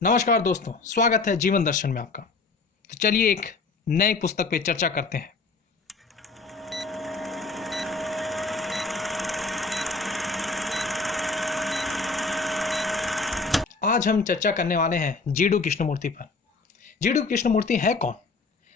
नमस्कार दोस्तों, स्वागत है जीवन दर्शन में आपका। तो चलिए एक नए पुस्तक पे चर्चा करते हैं। आज हम चर्चा करने वाले हैं जीडू कृष्णमूर्ति पर। जीडू कृष्णमूर्ति है कौन?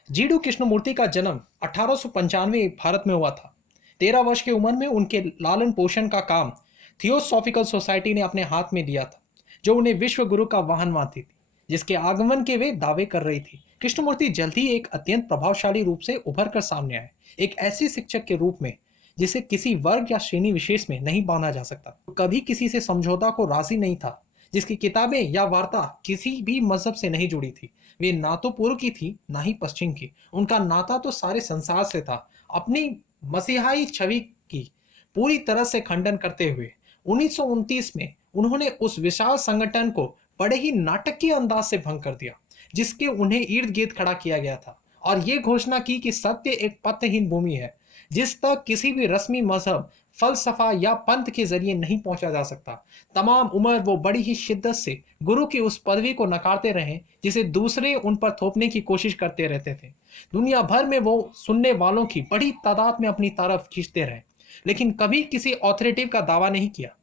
जीडू कृष्णमूर्ति का जन्म 1895 भारत में हुआ था। 13 वर्ष की उम्र में उनके लालन पोषण का काम थियोसॉफिकल सोसाइटी ने अपने हाथ में लिया था, जो उन्हें विश्व गुरु का वाहन मानती थी, जिसके आगमन के वे दावे कर रही थी। कृष्णमूर्ति जल्द ही एक अत्यंत प्रभावशाली रूप से उभर कर सामने आए, एक ऐसे शिक्षक के रूप में जिसे किसी वर्ग या श्रेणी विशेष में नहीं बांधा जा सकता, कभी किसी से समझौता को राजी नहीं था, जिसकी किताबें या वार्ता किसी भी मजहब से नहीं जुड़ी थी। वे ना तो पूर्व की थी ना ही पश्चिम की, उनका नाता तो सारे संसार से था। अपनी मसीहाई छवि की पूरी तरह से खंडन करते हुए 1929 में उन्होंने उस विशाल संगठन को बड़े ही नाटकीय अंदाज से भंग कर दिया, जिसके उन्हें इर्द गिर्द खड़ा किया गया था, और ये घोषणा की कि सत्य एक पथहीन भूमि है, जिस तक किसी भी रस्मी मजहब, फलसफा या पंथ के जरिए नहीं पहुंचा जा सकता। तमाम उम्र वो बड़ी ही शिद्दत से गुरु की उस पदवी को नकारते रहे जिसे दूसरे उन पर थोपने की कोशिश करते रहते थे। दुनिया भर में वो सुनने वालों की बड़ी तादाद में अपनी तरफ खींचते रहे, लेकिन कभी किसी ऑथोरिटी का दावा नहीं किया,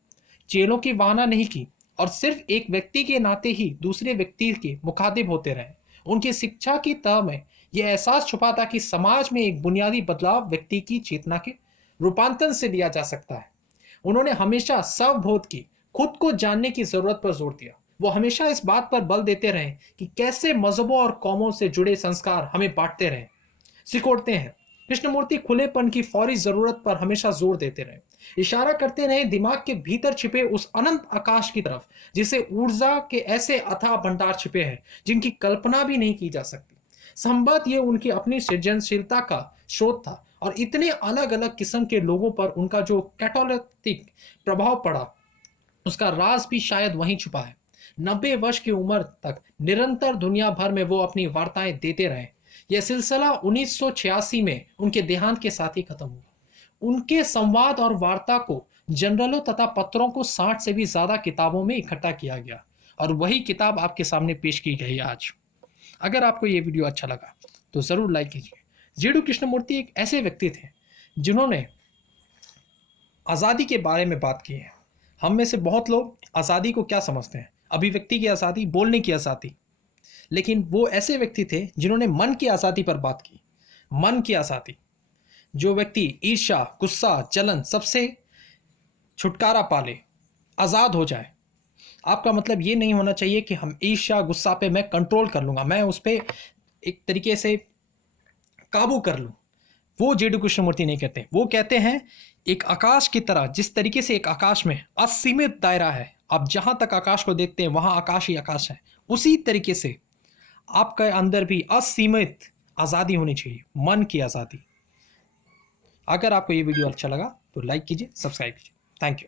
चेलों की वाहना नहीं की, और सिर्फ एक व्यक्ति के नाते ही दूसरे व्यक्ति के मुखातिब होते रहे। उनकी शिक्षा की तह में यह एहसास छुपा था कि समाज में एक बुनियादी बदलाव व्यक्ति की चेतना के रूपांतरण से लिया जा सकता है। उन्होंने हमेशा स्वबोध की, खुद को जानने की जरूरत पर जोर दिया। वो हमेशा इस बात पर बल देते रहे कि कैसे मजहबों और कौमों से जुड़े संस्कार हमें बांटते रहे, सिकोड़ते हैं। कृष्णमूर्ति खुलेपन की फौरी जरूरत पर हमेशा जोर देते रहे, इशारा करते रहे दिमाग के भीतर छिपे उस अनंत आकाश की तरफ, जिसे ऊर्जा के ऐसे अथाह भंडार छिपे हैं जिनकी कल्पना भी नहीं की जा सकती। संभवत ये उनकी अपनी सृजनशीलता का स्रोत था, और इतने अलग अलग किस्म के लोगों पर उनका जो कैटोलिक प्रभाव पड़ा, उसका राज भी शायद वहीं छुपा है। 90 वर्ष की उम्र तक निरंतर दुनिया भर में वो अपनी वार्ताएं देते रहे। यह सिलसिला 1986 में उनके देहांत के साथ ही खत्म हुआ। उनके संवाद और वार्ता को जनरलों तथा पत्रों को 60 से भी ज्यादा किताबों में इकट्ठा किया गया, और वही किताब आपके सामने पेश की गई आज। अगर आपको ये वीडियो अच्छा लगा तो जरूर लाइक कीजिए। जीडू कृष्णमूर्ति एक ऐसे व्यक्ति थे जिन्होंने आज़ादी के बारे में बात की है। हम में से बहुत लोग आज़ादी को क्या समझते हैं? अभिव्यक्ति की आज़ादी, बोलने की आज़ादी। लेकिन वो ऐसे व्यक्ति थे जिन्होंने मन की आज़ादी पर बात की। मन की आज़ादी, जो व्यक्ति ईर्ष्या, गुस्सा, जलन सबसे छुटकारा पाले, आज़ाद हो जाए। आपका मतलब ये नहीं होना चाहिए कि हम ईर्ष्या, गुस्सा पे मैं कंट्रोल कर लूँगा, मैं उस पर एक तरीके से काबू कर लूँ। वो जीडू कृष्णमूर्ति नहीं कहते। वो कहते हैं एक आकाश की तरह, जिस तरीके से एक आकाश में असीमित दायरा है, आप जहां तक आकाश को देखते हैं वहां आकाश ही आकाश है, उसी तरीके से आपके अंदर भी असीमित आज़ादी होनी चाहिए, मन की आज़ादी। अगर आपको ये वीडियो अच्छा लगा तो लाइक कीजिए, सब्सक्राइब कीजिए। Thank you.